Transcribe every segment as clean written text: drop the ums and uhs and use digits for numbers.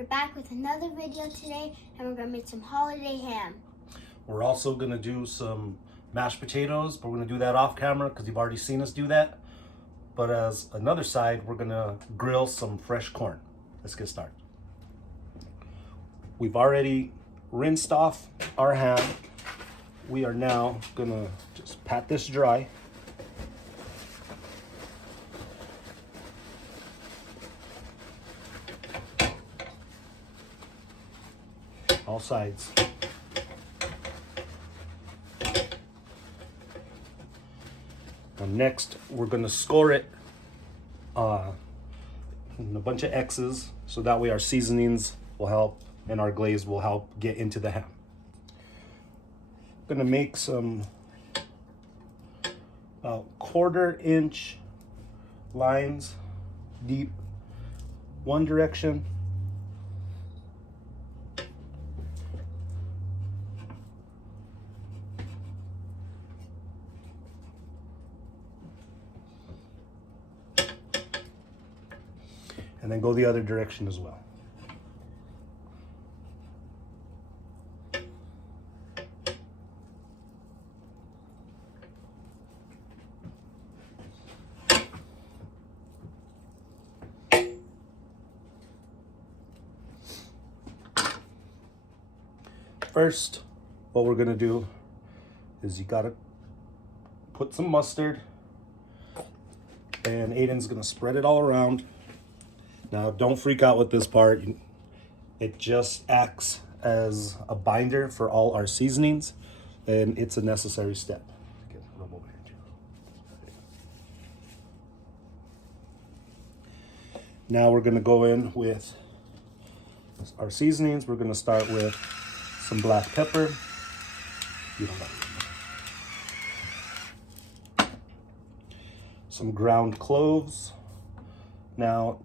We're back with another video today, and we're gonna make some holiday ham. We're also gonna do some mashed potatoes, but we're gonna do that off camera because you've already seen us do that. But as another side, we're gonna grill some fresh corn. Let's get started. We've already rinsed off our ham. We are now gonna just pat this dry. All sides. And next, we're gonna score it in a bunch of X's, so that way our seasonings will help and our glaze will help get into the ham. Gonna make some about 1/4 inch lines deep, one direction. And then go the other direction as well. First, what we're gonna do is you gotta put some mustard, and Aiden's gonna spread it all around. Now, don't freak out with this part. It just acts as a binder for all our seasonings, and it's a necessary step. Now we're gonna go in with our seasonings. We're gonna start with some black pepper. You don't know. Some ground cloves. Now,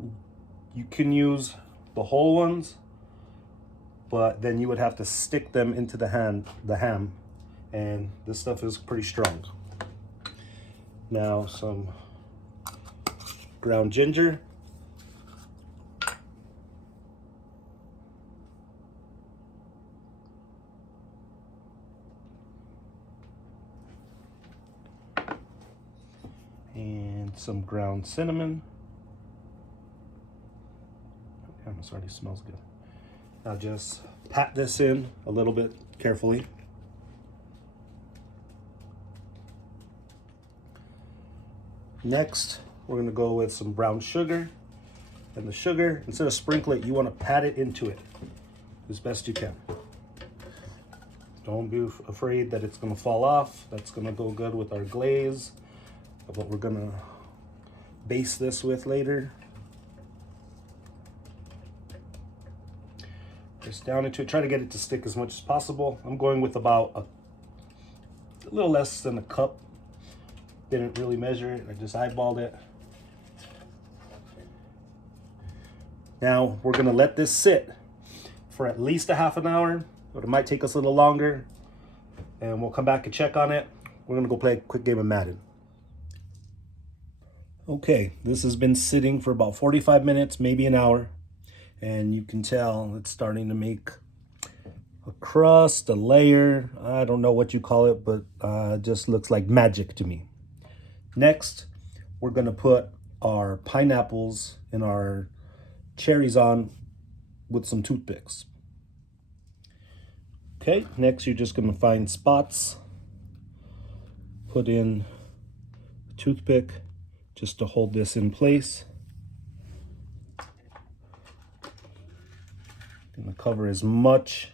you can use the whole ones, but then you would have to stick them into the ham, and this stuff is pretty strong. Now, some ground ginger. And some ground cinnamon. Damn, this already smells good. Now just pat this in a little bit carefully. Next, we're gonna go with some brown sugar. And the sugar, instead of sprinkle it, you wanna pat it into it as best you can. Don't be afraid that it's gonna fall off. That's gonna go good with our glaze, what we're gonna base this with later. Just down into it, try to get it to stick as much as possible. I'm going with about a little less than a cup. Didn't really measure it, I just eyeballed it. Now we're gonna let this sit for at least a half an hour, but it might take us a little longer, and we'll come back and check on it. We're gonna go play a quick game of Madden. Okay, this has been sitting for about 45 minutes, maybe an hour. And you can tell it's starting to make a crust, a layer. I don't know what you call it, but it just looks like magic to me. Next, we're gonna put our pineapples and our cherries on with some toothpicks. Okay, next you're just gonna find spots, put in a toothpick just to hold this in place. Gonna cover as much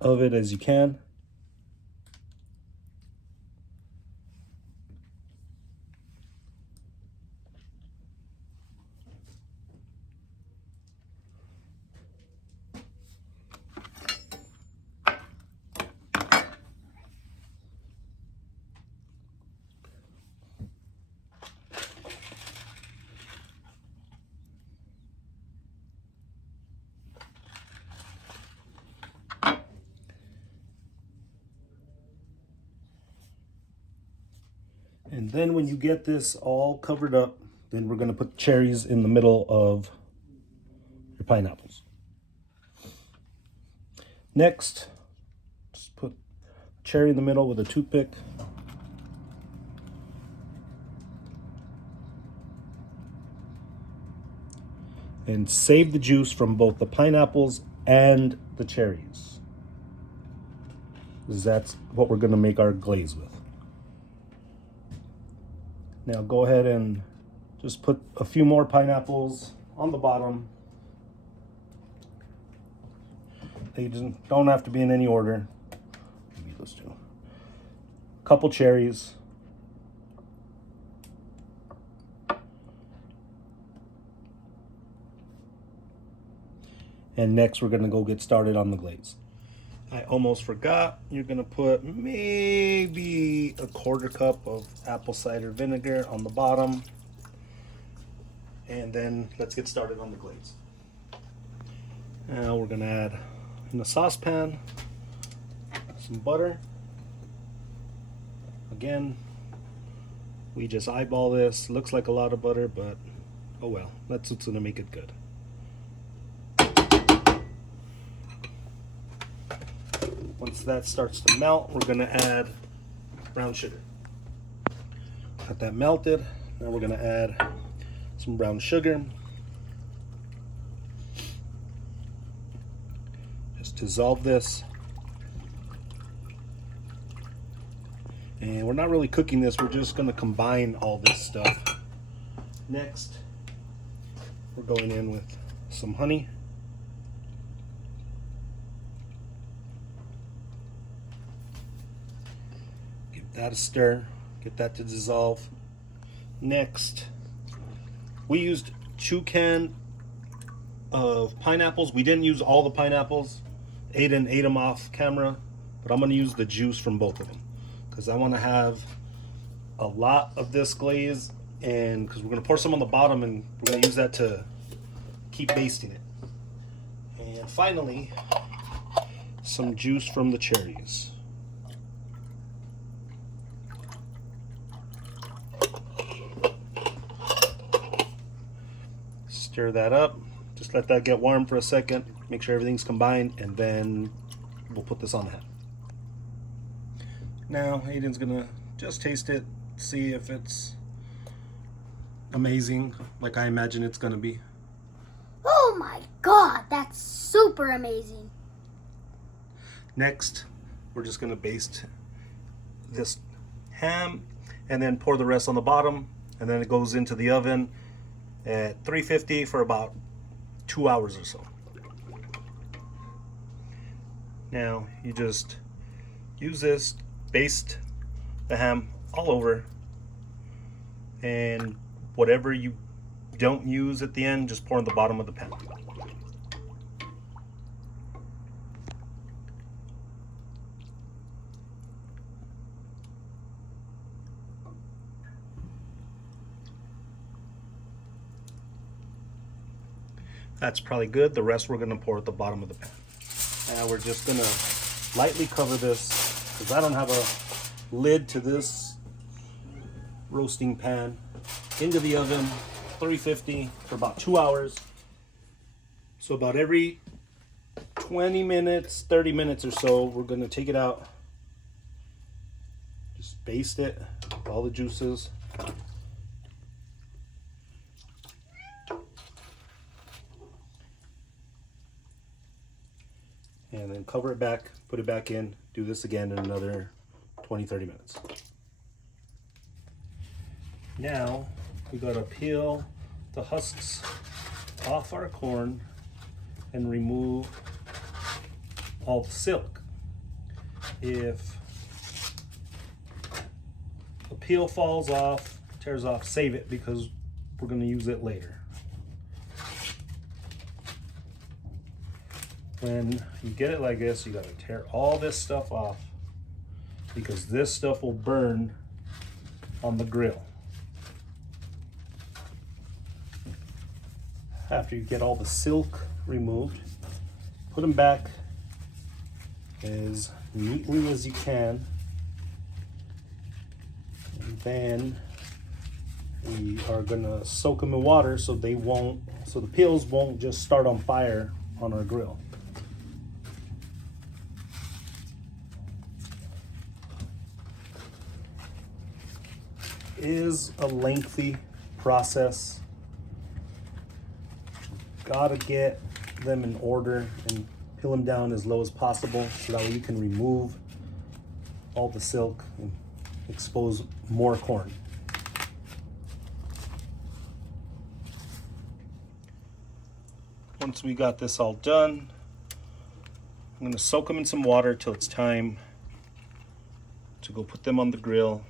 of it as you can. And then when you get this all covered up, then we're gonna put cherries in the middle of your your pineapples. Next, just put cherry in the middle with a toothpick. And save the juice from both the pineapples and the cherries, because that's what we're going to make our glaze with. Now go ahead and just put a few more pineapples on the bottom. They don't have to be in any order. Maybe those two. A couple cherries. And next we're gonna go get started on the glaze. I almost forgot, you're gonna put maybe a 1/4 cup of apple cider vinegar on the bottom. And then let's get started on the glaze. Now we're gonna add in a saucepan some butter. Again, we just eyeball this. Looks like a lot of butter, but oh well, that's what's gonna make it good. Once that starts to melt, we're going to add brown sugar. Got that melted. Now we're going to add some brown sugar. Just dissolve this. And we're not really cooking this, we're just going to combine all this stuff. Next, we're going in with some honey. That a stir, get that to dissolve. Next, we used 2 cans of pineapples. We didn't use all the pineapples. Aiden ate them off camera, but I'm gonna use the juice from both of them because I want to have a lot of this glaze, and because we're gonna pour some on the bottom and we're gonna use that to keep basting it. And finally, some juice from the cherries. Stir that up, just let that get warm for a second, make sure everything's combined, and then we'll put this on the head. Now Aiden's gonna just taste it, see if it's amazing like I imagine it's gonna be. Oh my god, that's super amazing. Next, we're just gonna baste this ham and then pour the rest on the bottom, and then it goes into the oven at 350 for about 2 hours or so. Now you just use this, baste the ham all over, and whatever you don't use at the end, just pour in the bottom of the pan. That's probably good. The rest we're gonna pour at the bottom of the pan. Now we're just gonna lightly cover this because I don't have a lid to this roasting pan. Into the oven, 350 for about 2 hours. So about every 20 minutes, 30 minutes or so, we're gonna take it out. Just baste it with all the juices. And then cover it back, put it back in, do this again in another 20-30 minutes. Now we gotta peel the husks off our corn and remove all the silk. If a peel falls off, tears off, save it because we're gonna use it later. When you get it like this, you gotta tear all this stuff off because this stuff will burn on the grill. After you get all the silk removed, put them back as neatly as you can. And then We are gonna soak them in water so the peels won't just start on fire on our grill. It is a lengthy process. Gotta get them in order and peel them down as low as possible so that way you can remove all the silk and expose more corn. Once we got this all done, I'm gonna soak them in some water till it's time to go put them on the grill.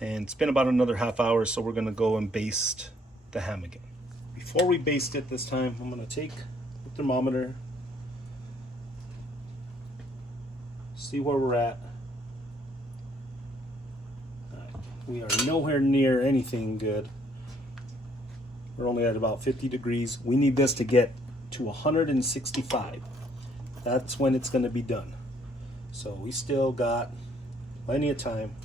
And it's been about another half hour, so we're gonna go and baste the ham again. Before we baste it this time, I'm gonna take the thermometer, see where we're at. We are nowhere near anything good. We're only at about 50 degrees. We need this to get to 165. That's when it's gonna be done. So we still got plenty of time.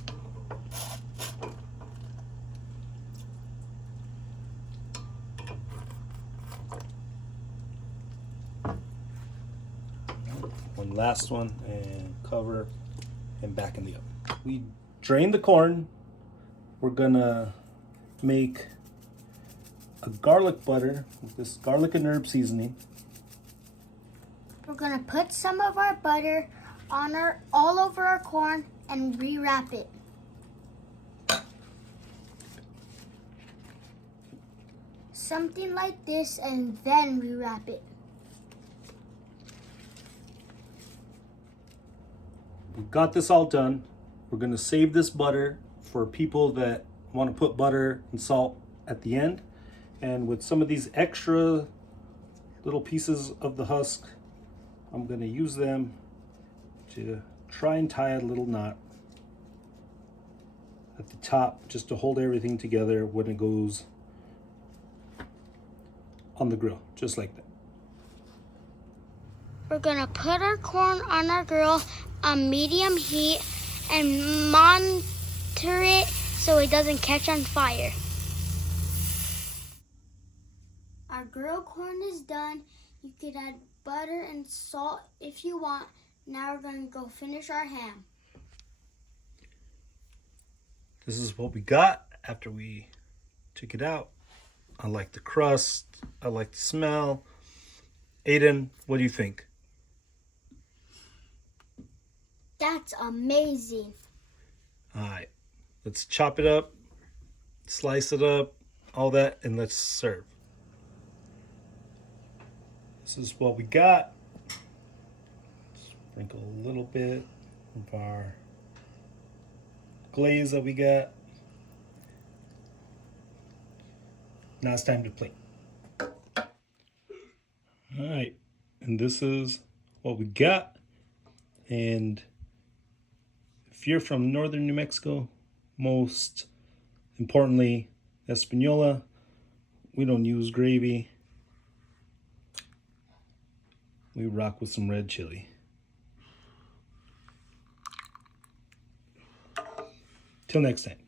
One last one, and cover and back in the oven. We drained the corn. We're gonna make a garlic butter with this garlic and herb seasoning. We're gonna put some of our butter on all over our corn and rewrap it. Something like this, and then rewrap it. We got this all done. We're gonna save this butter for people that want to put butter and salt at the end. And with some of these extra little pieces of the husk, I'm gonna use them to try and tie a little knot at the top just to hold everything together when it goes on the grill, just like that. We're gonna put our corn on our grill on medium heat and monitor it so it doesn't catch on fire. Our grilled corn is done. You could add butter and salt if you want. Now we're gonna go finish our ham. This is what we got after we took it out. I like the crust. I like the smell. Aiden, what do you think? That's amazing. All right, let's chop it up, slice it up, all that, and let's serve. This is what we got. Sprinkle a little bit of our glaze that we got. Now it's time to plate. All right, and this is what we got. And if you're from northern New Mexico, most importantly, Espanola, we don't use gravy. We rock with some red chili. Till next time.